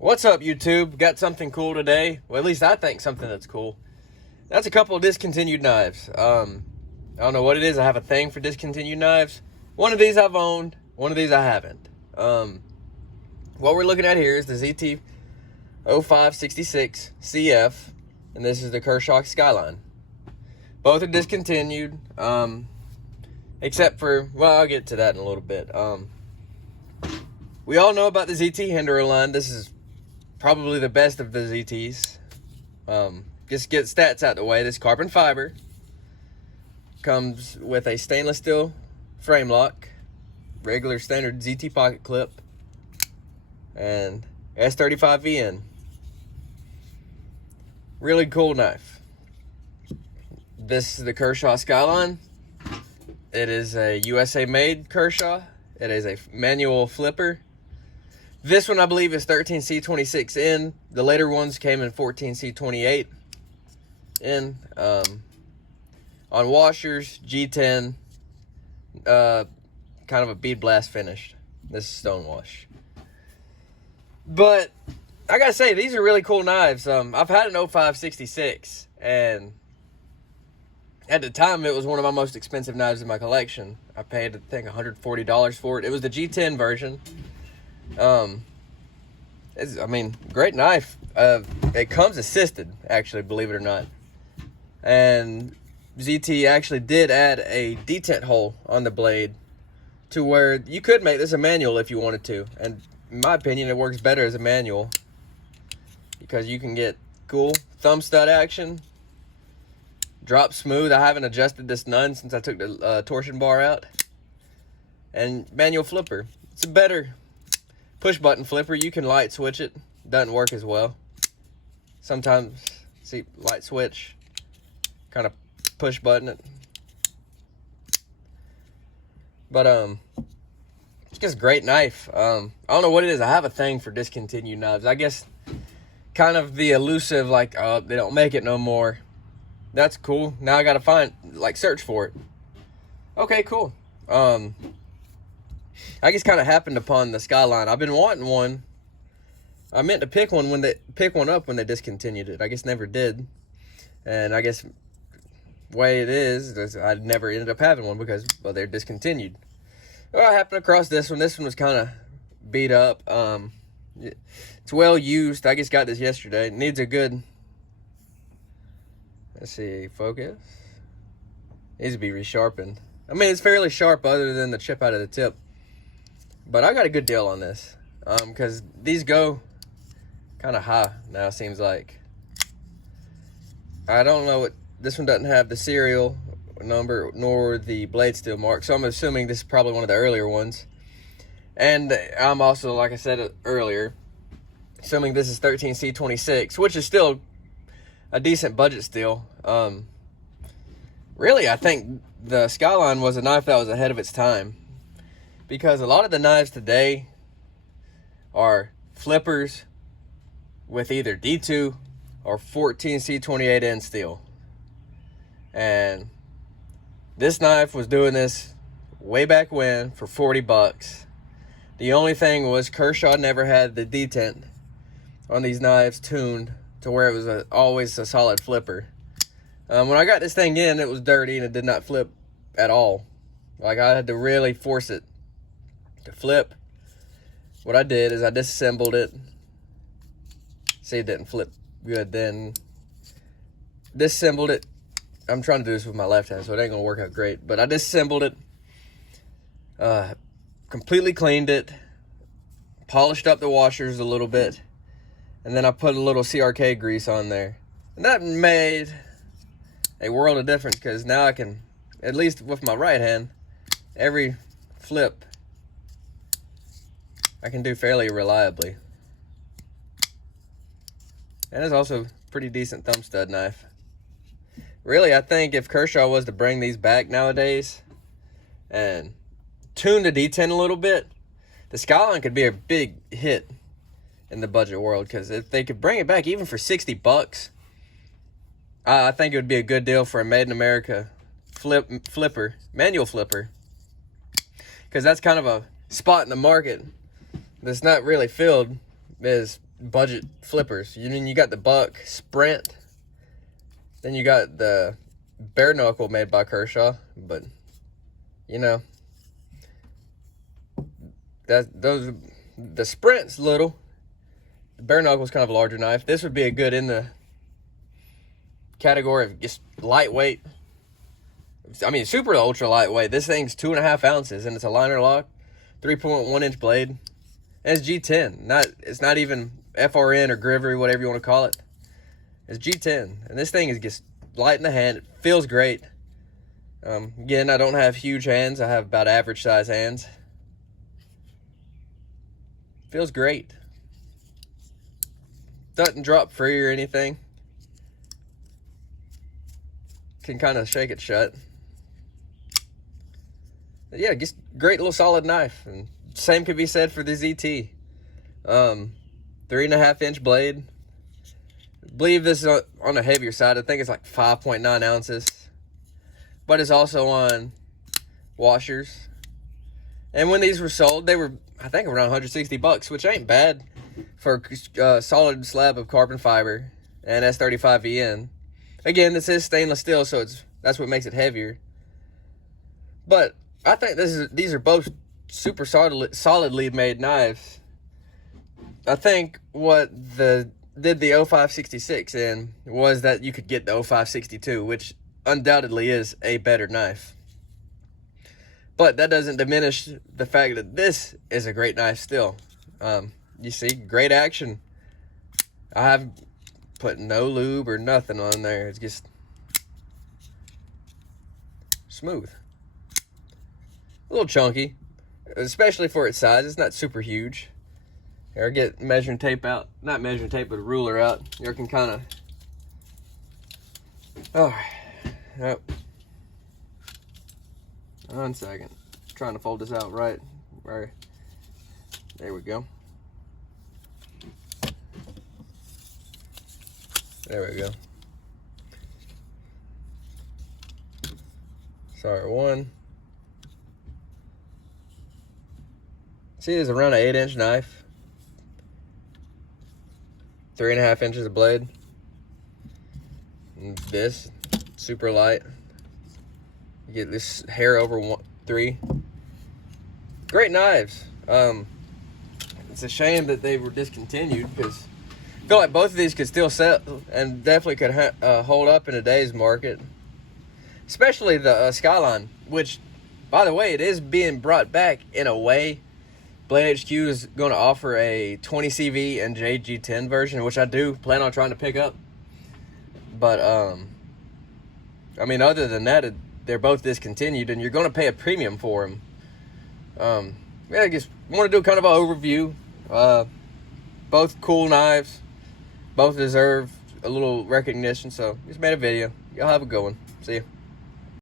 What's up, YouTube? Got something cool today. Well, at least I think something that's cool. That's a couple of discontinued knives. I don't know what it is. I have a thing for discontinued knives. One of these I've owned. One of these I haven't. What we're looking at here is the ZT 0566 CF, and this is the Kershaw Skyline. Both are discontinued, except for, well, I'll get to that in a little bit. We all know about the ZT Hinderer line. This is probably the best of the ZTs. Just get stats out the way. This carbon fiber comes with a stainless steel frame lock, regular standard ZT pocket clip, and S35VN. Really cool knife. This is the Kershaw Skyline. It is a USA made Kershaw. It is a manual flipper. This one, I believe, is 13C26N. The later ones came in 14C28N. On washers, G10. Kind of a bead blast finish. This is stone wash. But I gotta say, these are really cool knives. I've had an 0566, and at the time, it was one of my most expensive knives in my collection. I paid, I think, $140 for it. It was the G10 version. Great knife. It comes assisted, actually, believe it or not. And ZT actually did add a detent hole on the blade to where you could make this a manual if you wanted to. And in my opinion, it works better as a manual because you can get cool thumb stud action, drop smooth. I haven't adjusted this none since I took the torsion bar out. And manual flipper. It's a better push button flipper. You can light switch it. Doesn't work as well. Sometimes, see, light switch, kind of push button it. But it's just a great knife. I don't know what it is. I have a thing for discontinued knives. I guess kind of the elusive, like, they don't make it no more. That's cool. Now I gotta find, like, search for it. Okay, cool. I just kind of happened upon the Skyline. I've been wanting one. I meant to pick one up when they discontinued it. I guess never did. And I guess way it is I never ended up having one because, well, they're discontinued. Well, I happened across this one. This one was kind of beat up. It's well used. I just got this yesterday. It needs a good, let's see, focus. Needs to be resharpened. I mean, it's fairly sharp other than the chip out of the tip. But I got a good deal on this. Because these go kind of high now, it seems like. I don't know what, this one doesn't have the serial number nor the blade steel mark. So I'm assuming this is probably one of the earlier ones. And I'm also, like I said earlier, assuming this is 13C26, which is still a decent budget steel. Really, I think the Skyline was a knife that was ahead of its time. Because a lot of the knives today are flippers with either D2 or 14C28N steel. And this knife was doing this way back when for 40 bucks. The only thing was Kershaw never had the detent on these knives tuned to where it was always a solid flipper. When I got this thing in, it was dirty and it did not flip at all. Like, I had to really force it to flip. What I did is I disassembled it. See, it didn't flip good then. Disassembled it. I'm trying to do this with my left hand, so it ain't gonna work out great. But I disassembled it. Completely cleaned it. Polished up the washers a little bit. And then I put a little CRK grease on there. And that made a world of difference, because now I can, at least with my right hand, every flip I can do fairly reliably. And it's also a pretty decent thumb stud knife. Really, I think if Kershaw was to bring these back nowadays and tune the D10 a little bit, the Skyline could be a big hit in the budget world. Because if they could bring it back even for 60 bucks, I think it would be a good deal for a made in America flipper, manual flipper. Because that's kind of a spot in the market that's not really filled, is budget flippers. You got the Buck Sprint, then you got the bare knuckle made by Kershaw, but you know, the Sprint's little. The bare knuckle's kind of a larger knife. This would be a good in the category of just lightweight. I mean, super ultra lightweight. This thing's 2.5 ounces, and it's a liner lock, 3.1 inch blade, and it's G10. It's not even FRN or Grivery, whatever you want to call it. It's G10, and this thing is just light in the hand. It feels great. Again, I don't have huge hands. I have about average size hands. Feels great. Doesn't drop free or anything. Can kind of shake it shut. But yeah, just great little solid knife. And same could be said for the ZT. 3.5 inch blade. I believe this is on the heavier side. I think it's like 5.9 ounces. But it's also on washers. And when these were sold, they were, I think, around $160, which ain't bad for a solid slab of carbon fiber and S35VN. Again, this is stainless steel, so that's what makes it heavier. But I think these are both super solidly made knives. I think what did the 0566 in was that you could get the 0562, which undoubtedly is a better knife. But that doesn't diminish the fact that this is a great knife still. You see, great action. I have put no lube or nothing on there. It's just smooth. A little chunky, especially for its size. It's not super huge. Here, I get measuring tape out. Not measuring tape, but a ruler out. You can kind of... Oh, yep. 1 second. Trying to fold this out right. There we go. There we go. Sorry, one. See, it's around an 8-inch knife. 3.5 inches of blade. And this, super light. You get this hair over 3. Great knives. It's a shame that they were discontinued, because I feel like both of these could still sell and definitely could hold up in today's market. Especially the Skyline, which, by the way, it is being brought back in a way. Blade HQ is going to offer a 20CV and JG10 version, which I do plan on trying to pick up. But, I mean, other than that, they're both discontinued, and you're going to pay a premium for them. Yeah, I just want to do kind of an overview. Both cool knives. Both deserve a little recognition, so just made a video. Y'all have a good one. See ya.